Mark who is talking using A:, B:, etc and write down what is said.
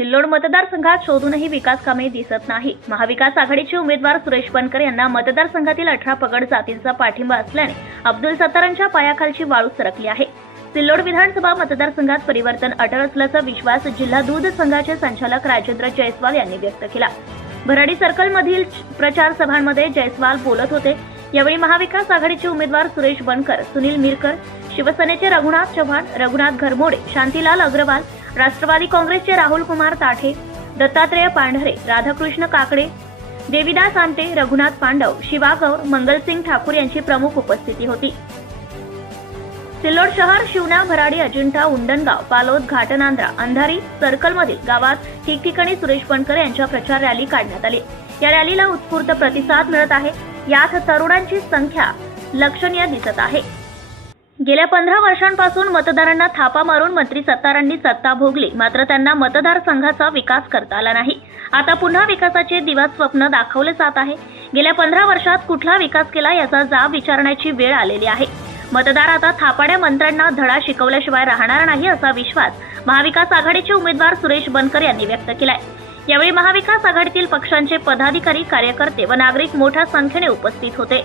A: सिल्लोड मतदारसंघात शोधूनही विकास कामे दिसत नाही. महाविकास आघाडीचे उमेदवार सुरेश बनकर यांना मतदारसंघातील अठरा पगड जातींचा पाठिंबा असल्याने अब्दुल सत्तारांच्या पायाखालची वाळू सरकली आहे. सिल्लोड विधानसभा मतदारसंघात परिवर्तन अटळ असल्याचा विश्वास जिल्हा दूध संघाचे संचालक राजेंद्र जयस्वाल यांनी व्यक्त केला. भराडी सर्कलमधील प्रचार सभांमध्ये जयस्वाल बोलत होते. यावेळी महाविकास आघाडीचे उमेदवार सुरेश बनकर सुनील मिरकर शिवसेनेचे रघुनाथ चव्हाण रघुनाथ घरमोडे शांतीलाल अग्रवाल राष्ट्रवादी काँग्रेसचे राहुल कुमार ताठे दत्तात्रेय पांढरे राधाकृष्ण काकडे देविदास आमटे रघुनाथ पांडव शिवा गौर मंगलसिंग ठाकूर यांची प्रमुख उपस्थिती होती. सिल्लोड शहर शिवना भराडी अजिंठा उंडणगाव पालोद घाटनांद्रा अंधारी सर्कलमधील गावात ठिकठिकाणी सुरेश पणकर यांच्या प्रचार रॅली काढण्यात आली. या रॅलीला उत्स्फूर्त प्रतिसाद मिळत आहे. यात तरुणांची संख्या लक्षणीय दिसत आहे. गेल्या पंधरा वर्षांपासून मतदारांना थापा मारून मंत्री सत्तारांनी सत्ता भोगली. मात्र त्यांना मतदारसंघाचा विकास करता आला नाही. आता पुन्हा विकासाचे दिवस स्वप्न दाखवले जात आहे. गेल्या पंधरा वर्षात कुठला विकास केला याचा जाब विचारण्याची वेळ आलेली आहे. मतदार आता थापाड्या मंत्र्यांना धडा शिकवल्याशिवाय राहणार नाही असा विश्वास महाविकास आघाडीचे उमेदवार सुरेश बनकर यांनी व्यक्त केलाय. यावेळी महाविकास आघाडीतील पक्षांचे पदाधिकारी कार्यकर्ते व नागरिक मोठ्या संख्येने उपस्थित होते.